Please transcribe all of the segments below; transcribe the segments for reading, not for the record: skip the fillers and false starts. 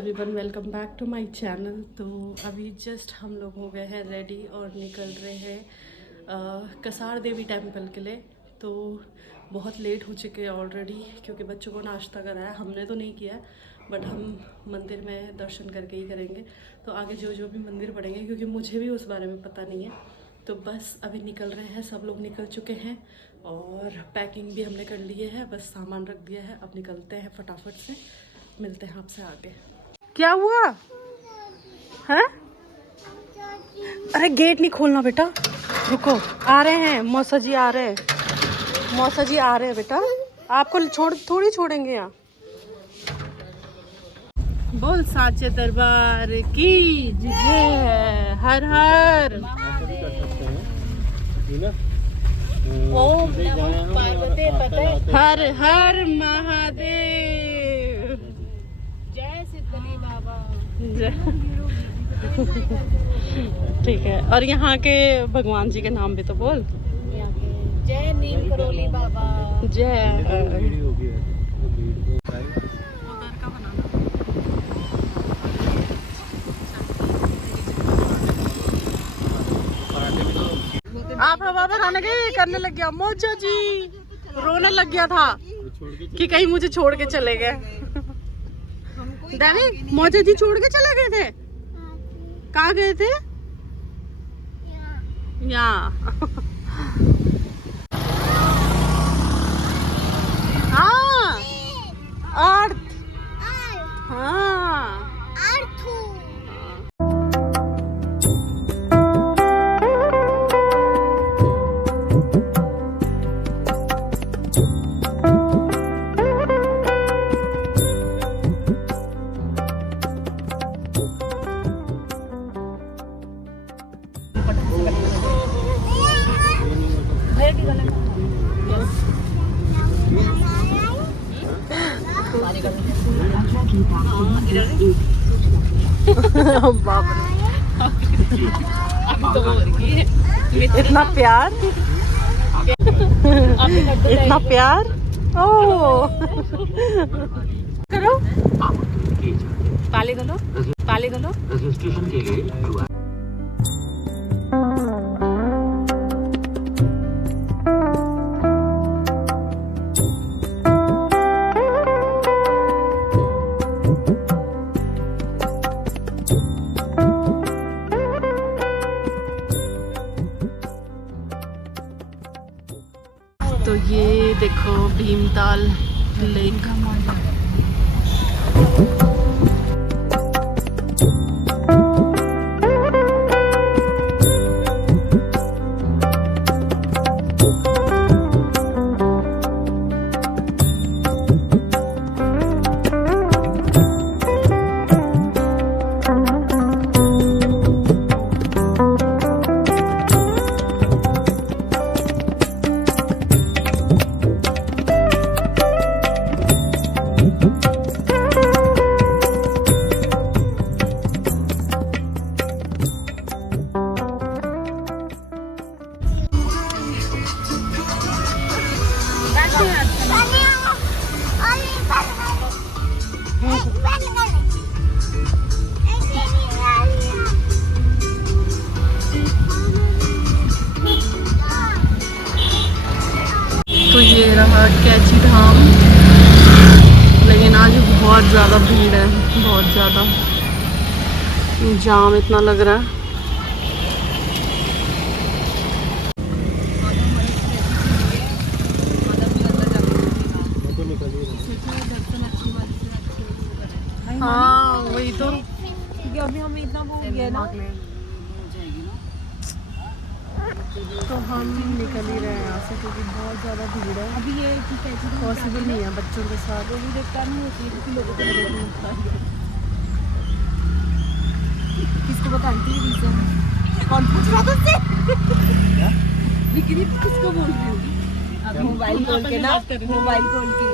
Everyone, welcome back to my channel. तो अभी just हम लोग हो गए हैं रेडी और निकल रहे हैं कसार देवी टेम्पल के लिए। तो बहुत लेट हो चुके हैं ऑलरेडी क्योंकि बच्चों को नाश्ता कराया, हमने तो नहीं किया बट हम मंदिर में दर्शन करके ही करेंगे। तो आगे जो जो भी मंदिर पड़ेंगे क्योंकि मुझे भी उस बारे में पता नहीं है। तो बस अभी निकल रहे हैं, सब लोग निकल चुके हैं और पैकिंग भी हमने कर ली है, बस सामान रख दिया है। अब निकलते हैं फटाफट से, मिलते हैं आपसे आगे। क्या हुआ है? अरे गेट नहीं खोलना बेटा, रुको, आ रहे हैं मौसा जी, आ रहे हैं मौसा जी, आ रहे हैं बेटा, आपको थोड़ी छोड़ेंगे यहाँ। बोल साचे दरबार की जय, हर हर ओम नमः पार्वती पते, हर हर महादेव, जय सिद्धनी बाबा। ठीक है, और यहाँ के भगवान जी के नाम भी तो बोल। जय नीम करोली बाबा, जय। आप हवा बनाने के करने लग गया, मौजा जी रोने लग गया था कि कहीं मुझे छोड़ के चले गए। डैनी, मौजा जी छोड़ के चले गए थे? कहाँ गए थे? यहाँ। हाँ, अर्थ, हाँ इतना प्यार, इतना प्यार। ओ करो, पाले करो, पाले करो। रजिस्ट्रेशन के लिए तो ये देखो भीमताल लेक। तो ये रहा कैची धाम, लेकिन आज बहुत ज़्यादा भीड़ है, बहुत ज़्यादा जाम इतना लग रहा है। हाँ वही तो, अभी हमें इतना वो हो गया ना, तो हम निकल ही रहे हैं यहाँ से क्योंकि बहुत ज़्यादा भीड़ है। अभी ये पॉसिबल नहीं है बच्चों के साथ, वो भी देखता नहीं होती है क्योंकि लोगों को नहीं मिलता है। किसको बताती है रीजन? कौन पूछ रहा था उससे? किसको बोल रही हूँ? मोबाइल खोल के ना, मोबाइल खोल के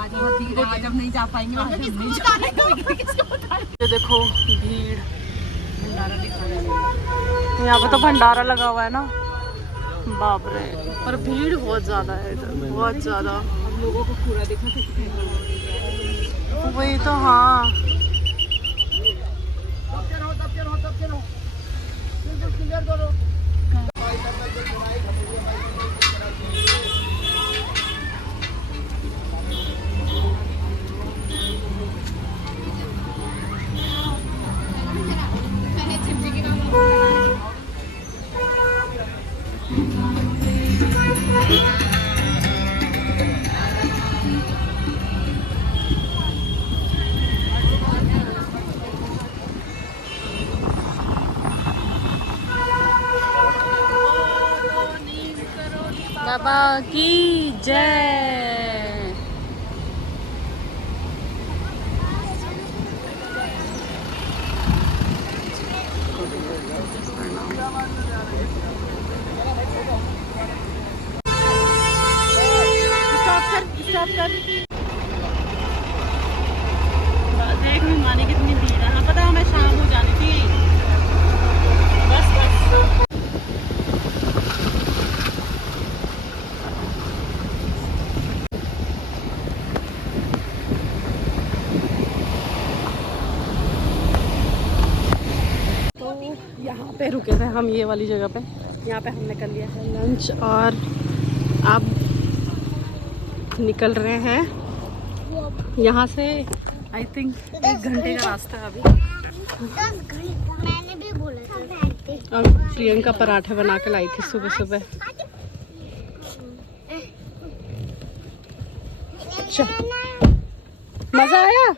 आज बहुत भीड़ है, आज हम नहीं जा पाएंगे। किसको बताएं? ये देखो भीड़, भंडारा दिखा, यहाँ पे तो भंडारा लगा हुआ है ना, बाप रे, पर भीड़ बहुत ज़्यादा है इधर, बहुत ज़्यादा। हम लोगों को पूरा देखा था, वही तो, हाँ बाबा की जय। स्टॉप कर। देख मानी कितनी भीड़ है। हाँ पता हमें शाम हो जानी थी। बस तो यहाँ पे रुके थे हम, ये वाली जगह पे। यहाँ पे हमने कर लिया है लंच और अब निकल रहे हैं यहाँ से। आई थिंक 1 घंटे का रास्ता है अभी। मैंने भी बोला था। और प्रियंका पराठे बना के लाई थी सुबह सुबह। मजा आया?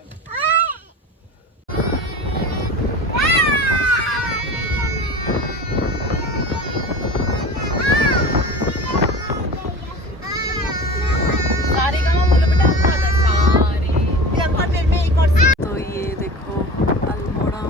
तो ये देखो अल्मोड़ा।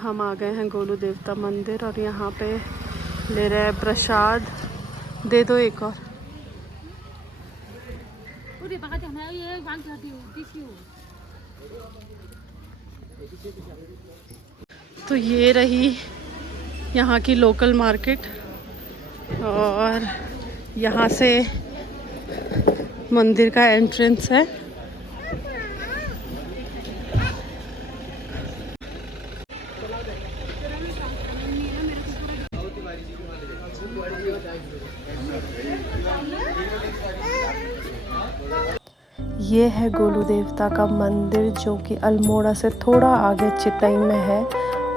हम आ गए हैं गोलू देवता मंदिर और यहाँ पे ले रहे हैं प्रसाद। दे दो एक और। तो ये रही यहाँ की लोकल मार्केट और यहाँ से मंदिर का एंट्रेंस है। ये है गोलू देवता का मंदिर जो कि अल्मोड़ा से थोड़ा आगे चितई में है।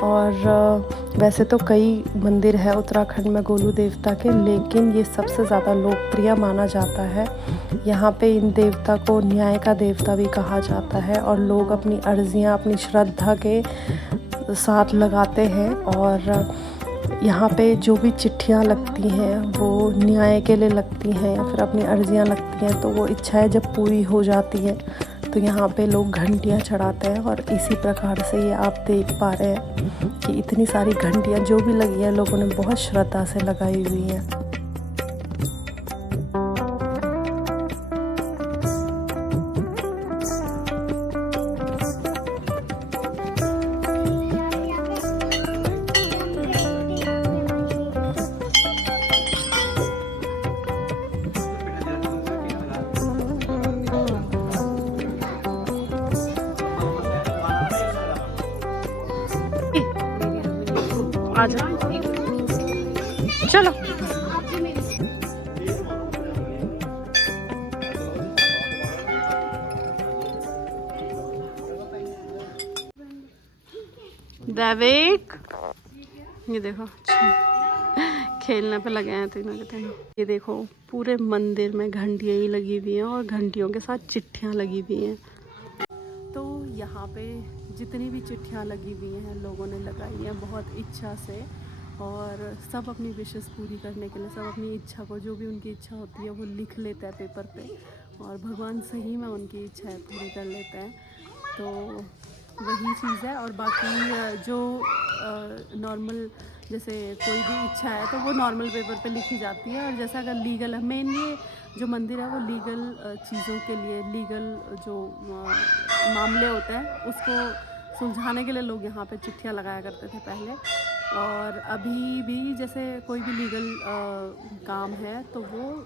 और वैसे तो कई मंदिर है उत्तराखंड में गोलू देवता के, लेकिन ये सबसे ज़्यादा लोकप्रिय माना जाता है। यहाँ पे इन देवता को न्याय का देवता भी कहा जाता है और लोग अपनी अर्जियाँ अपनी श्रद्धा के साथ लगाते हैं। और यहाँ पे जो भी चिट्ठियाँ लगती हैं वो न्याय के लिए लगती हैं या फिर अपनी अर्जियाँ लगती हैं, तो वो इच्छाएं जब पूरी हो जाती हैं तो यहाँ पे लोग घंटियाँ चढ़ाते हैं। और इसी प्रकार से ये आप देख पा रहे हैं कि इतनी सारी घंटियाँ जो भी लगी हैं लोगों ने बहुत श्रद्धा से लगाई हुई हैं। आ जाओ चलो। दैविक ये देखो खेलने पे लगे हैं तीनों के तीनों। ये देखो पूरे मंदिर में घंटियाँ ही लगी हुई हैं और घंटियों के साथ चिट्ठियाँ लगी हुई हैं। तो यहाँ पे जितनी भी चिट्ठियाँ लगी हुई हैं लोगों ने लगाई हैं बहुत इच्छा से। और सब अपनी विशेस पूरी करने के लिए सब अपनी इच्छा को, जो भी उनकी इच्छा होती है वो लिख लेते हैं पेपर पे और भगवान सही में उनकी इच्छाएं पूरी कर लेते हैं। तो वही चीज़ है। और बाकी जो नॉर्मल जैसे कोई भी इच्छा है तो वो नॉर्मल पेपर पे लिखी जाती है। और जैसा अगर लीगल है, मेनली जो मंदिर है वो लीगल चीज़ों के लिए, लीगल जो मामले होते हैं उसको सुलझाने के लिए लोग यहाँ पे चिट्ठियाँ लगाया करते थे पहले। और अभी भी जैसे कोई भी लीगल काम है तो वो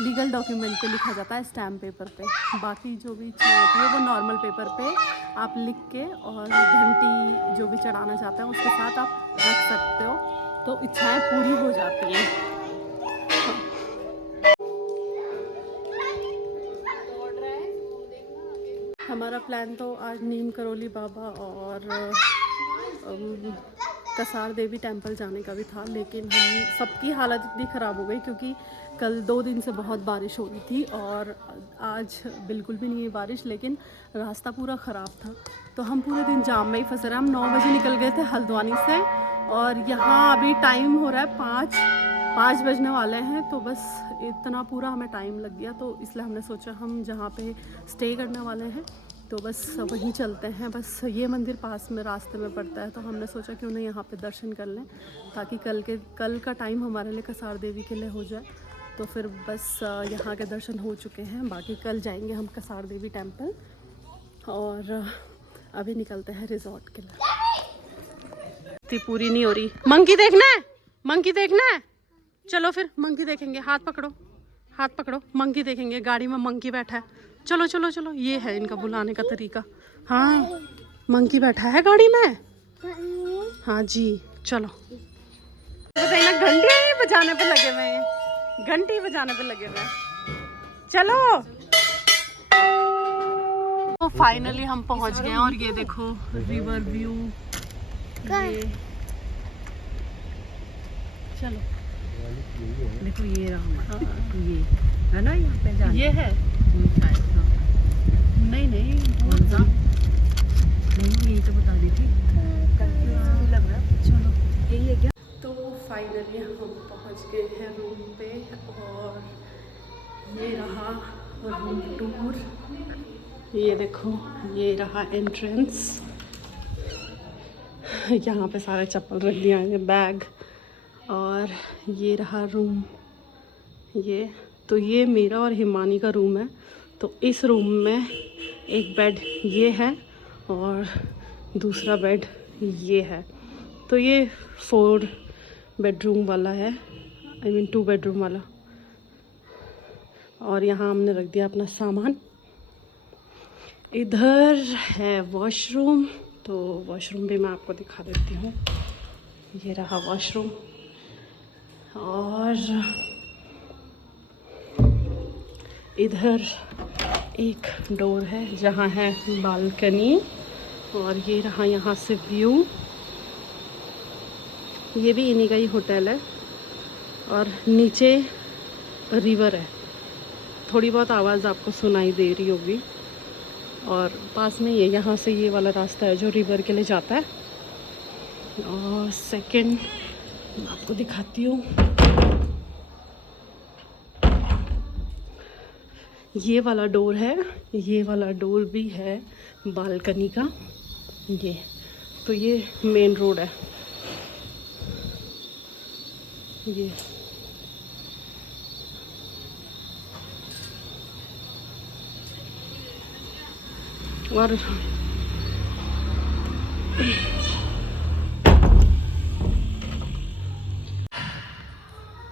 लीगल डॉक्यूमेंट पे लिखा जाता है स्टैम्प पेपर पे। बाकी जो भी इच्छा होती है वो नॉर्मल पेपर पे आप लिख के और घंटी जो भी चढ़ाना चाहते हैं उसके साथ आप रख सकते हो, तो इच्छाएं पूरी हो जाती हैं। हम हमारा प्लान तो आज नीम करोली बाबा और कसार देवी टेंपल जाने का भी था, लेकिन हम सबकी हालत इतनी ख़राब हो गई क्योंकि कल 2 दिन से बहुत बारिश हो रही थी और आज बिल्कुल भी नहीं है बारिश, लेकिन रास्ता पूरा ख़राब था तो हम पूरे दिन जाम में ही फंसे रहे। हम 9 बजे निकल गए थे हल्द्वानी से और यहाँ अभी टाइम हो रहा है 5 बजने वाले हैं, तो बस इतना पूरा हमें टाइम लग गया। तो इसलिए हमने सोचा हम जहाँ पे स्टे करने वाले हैं तो बस वहीं चलते हैं। बस ये मंदिर पास में रास्ते में पड़ता है तो हमने सोचा क्यों ना यहाँ पे दर्शन कर लें ताकि कल का टाइम हमारे लिए कसार देवी के लिए हो जाए। तो फिर बस यहाँ के दर्शन हो चुके हैं, बाकी कल जाएंगे हम कसार देवी टेंपल और अभी निकलते हैं रिजॉर्ट के लिए। इतनी पूरी नहीं हो रही। मंकी देखना है, मंकी देखना है, चलो फिर मंकी देखेंगे। हाथ पकड़ो, मंकी देखेंगे। गाड़ी में मंकी बैठा है, चलो चलो चलो। ये है इनका बुलाने का तरीका। हाँ, मंकी बैठा है गाड़ी में। हाँ जी, चलो। घंटी बजाने पे लगे हुए हैं, घंटी बजाने पे लगे हुए हैं। चलो। तो फाइनली हम पहुंच गए और ये देखो रिवर व्यू। ये चलो देखो ये रहा, ये है ना, यहाँ पे जाना। ये है नहीं यही तो बता दी थी। लग रहा है, चलो यही है क्या? तो फाइनली हम पहुंच गए हैं रूम पे और ये रहा रूम टूर। ये देखो ये रहा एंट्रेंस। यहाँ पे सारे चप्पल रख दिया है, बैग, और ये रहा रूम। ये मेरा और हिमानी का रूम है। तो इस रूम में एक बेड ये है और दूसरा बेड ये है। तो ये 4 बेडरूम वाला है, I mean 2 बेडरूम वाला। और यहाँ हमने रख दिया अपना सामान। इधर है वॉशरूम, तो वॉशरूम भी मैं आपको दिखा देती हूँ। ये रहा वॉशरूम और इधर एक डोर है जहाँ है बालकनी और ये रहा यहाँ से व्यू। ये भी इन्हीं का ही होटल है और नीचे रिवर है। थोड़ी बहुत आवाज़ आपको सुनाई दे रही होगी और पास में ये यहाँ से ये वाला रास्ता है जो रिवर के लिए जाता है। और सेकंड मैं आपको दिखाती हूँ, ये वाला डोर है, ये वाला डोर भी है बालकनी का। ये तो ये मेन रोड है। ये और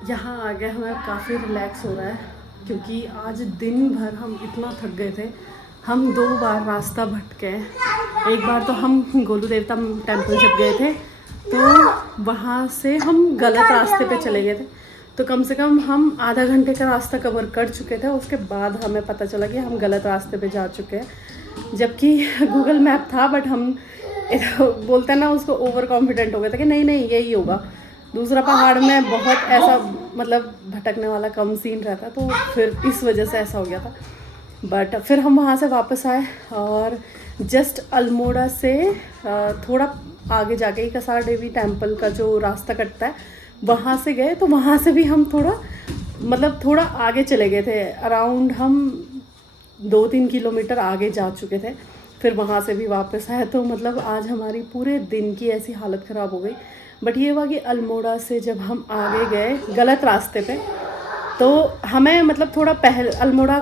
यहाँ आ गए हमें काफ़ी रिलैक्स हो रहा है क्योंकि आज दिन भर हम इतना थक गए थे। हम 2 बार रास्ता भटके। एक बार तो हम गोलू देवता टेम्पल जब गए थे तो वहाँ से हम गलत रास्ते पे चले गए थे, तो कम से कम हम आधा घंटे का रास्ता कवर कर चुके थे। उसके बाद हमें पता चला कि हम गलत रास्ते पे जा चुके हैं, जबकि गूगल मैप था, बट हम बोलते हैं ना उसको ओवर कॉन्फिडेंट हो गए थे कि नहीं यही होगा। दूसरा पहाड़ में बहुत ऐसा मतलब भटकने वाला कम सीन रहता, तो फिर इस वजह से ऐसा हो गया था। बट फिर हम वहाँ से वापस आए और जस्ट अल्मोड़ा से थोड़ा आगे जाके ही कसार देवी टेम्पल का जो रास्ता कटता है वहाँ से गए। तो वहाँ से भी हम थोड़ा आगे चले गए थे। अराउंड हम 2-3 किलोमीटर आगे जा चुके थे। फिर वहाँ से भी वापस आए। तो मतलब आज हमारी पूरे दिन की ऐसी हालत ख़राब हो गई। बट ये हुआ कि अल्मोड़ा से जब हम आगे गए गलत रास्ते पे, तो हमें मतलब थोड़ा पहले अल्मोड़ा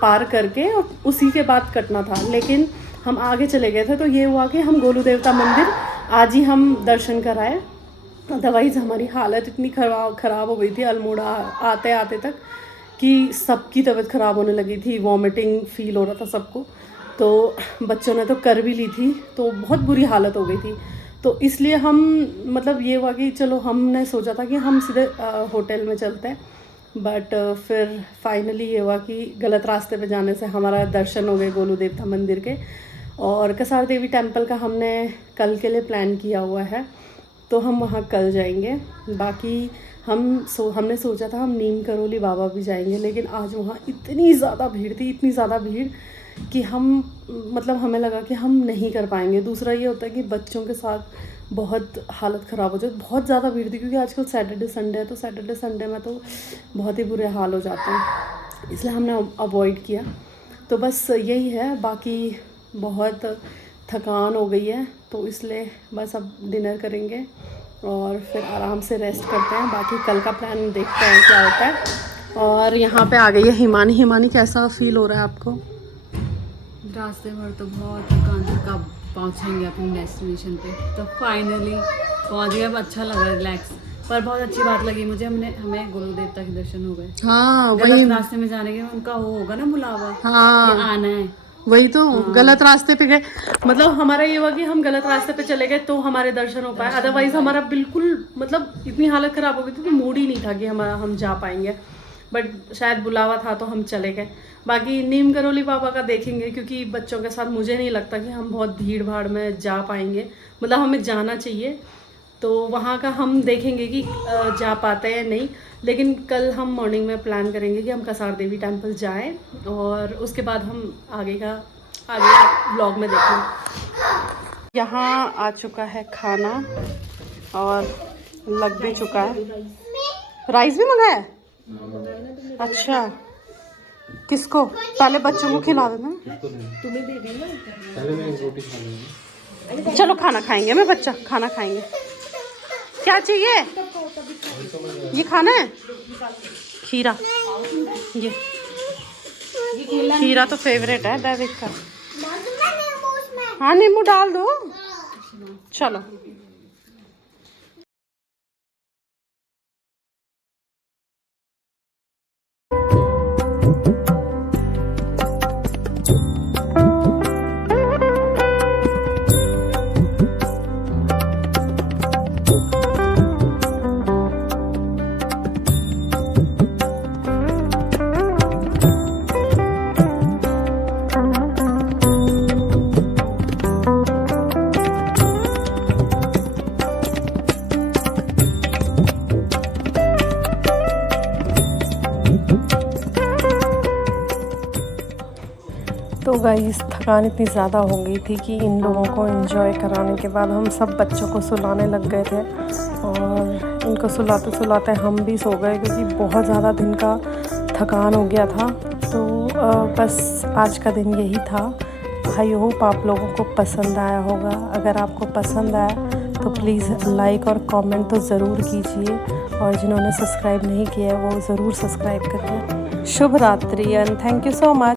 पार करके और उसी के बाद कटना था, लेकिन हम आगे चले गए थे। तो ये हुआ कि हम गोलू देवता मंदिर आज ही हम दर्शन कराए। अदरवाइज़ हमारी हालत इतनी ख़राब हो गई थी अल्मोड़ा आते आते तक कि सबकी तबीयत ख़राब होने लगी थी, वॉमिटिंग फील हो रहा था सबको। तो बच्चों ने तो कर भी ली थी, तो बहुत बुरी हालत हो गई थी। तो इसलिए हम मतलब ये हुआ कि चलो हमने सोचा था कि हम सीधे होटल में चलते हैं। बट फिर फाइनली ये हुआ कि गलत रास्ते पे जाने से हमारा दर्शन हो गए गोलू देवता मंदिर के। और कसार देवी टेम्पल का हमने कल के लिए प्लान किया हुआ है, तो हम वहाँ कल जाएंगे। बाकी हमने सोचा था हम नीम करोली बाबा भी जाएंगे, लेकिन आज वहाँ इतनी ज़्यादा भीड़ थी, इतनी ज़्यादा भीड़ कि हमें लगा कि हम नहीं कर पाएंगे। दूसरा ये होता है कि बच्चों के साथ बहुत हालत ख़राब हो जाती, बहुत ज़्यादा भीड़ थी, क्योंकि आजकल सैटरडे संडे है, तो सैटरडे संडे में तो बहुत ही बुरे हाल हो जाते हैं, इसलिए हमने अवॉइड किया। तो बस यही है, बाकी बहुत थकान हो गई है, तो इसलिए बस अब डिनर करेंगे और फिर आराम से रेस्ट करते हैं। बाकी कल का प्लान देखते हैं क्या होता है। और यहाँ पे आ गई है हिमानी। कैसा फील हो रहा है आपको? रास्ते भर तो बहुत थकान थी, कब पहुँचेंगे अपनी डेस्टिनेशन पे। तो फाइनली पहुँच गए, अब अच्छा लगा, रिलैक्स। पर बहुत अच्छी बात लगी मुझे, हमें गुरु देवता के दर्शन हो गए। हाँ, वही रास्ते में जाने के उनका वो होगा ना बुलावा, हाँ, आना है, वही तो। गलत रास्ते पे गए, मतलब हमारा ये हुआ कि हम गलत रास्ते पे चले गए तो हमारे दर्शन हो पाए, अदरवाइज हमारा बिल्कुल मतलब इतनी हालत ख़राब हो गई थी कि मूड ही नहीं था कि हम जा पाएंगे। बट शायद बुलावा था तो हम चले गए। बाकी नीम करोली बाबा का देखेंगे, क्योंकि बच्चों के साथ मुझे नहीं लगता कि हम बहुत भीड़ भाड़ में जा पाएंगे, मतलब हमें जाना चाहिए, तो वहाँ का हम देखेंगे कि जा पाते हैं नहीं। लेकिन कल हम मॉर्निंग में प्लान करेंगे कि हम कसार देवी टेम्पल जाएं, और उसके बाद हम आगे ब्लॉग में देखेंगे। यहाँ आ चुका है खाना और लग भी चुका है। राइस भी मंगाया है? अच्छा, किसको? पहले बच्चों को खिला देना, तुम्हें दे दी ना, पहले मैं रोटी खा लूंगी। चलो खाना खाएंगे, मैं बच्चा खाना खाएंगे। क्या चाहिए? ये खाना है? खीरा, ये खीरा तो फेवरेट है दैविक का। हाँ, नींबू डाल दो। चलो तो गाइस, थकान इतनी ज़्यादा हो गई थी कि इन लोगों को एंजॉय कराने के बाद हम सब बच्चों को सुलाने लग गए थे, और इनको सुलाते सुलाते हम भी सो गए, क्योंकि बहुत ज़्यादा दिन का थकान हो गया था। तो बस आज का दिन यही था। आई होप आप लोगों को पसंद आया होगा। अगर आपको पसंद आया तो प्लीज़ लाइक और कमेंट तो ज़रूर कीजिए, और जिन्होंने सब्सक्राइब नहीं किया है वो ज़रूर सब्सक्राइब करिए। शुभ रात्रि and thank you so much.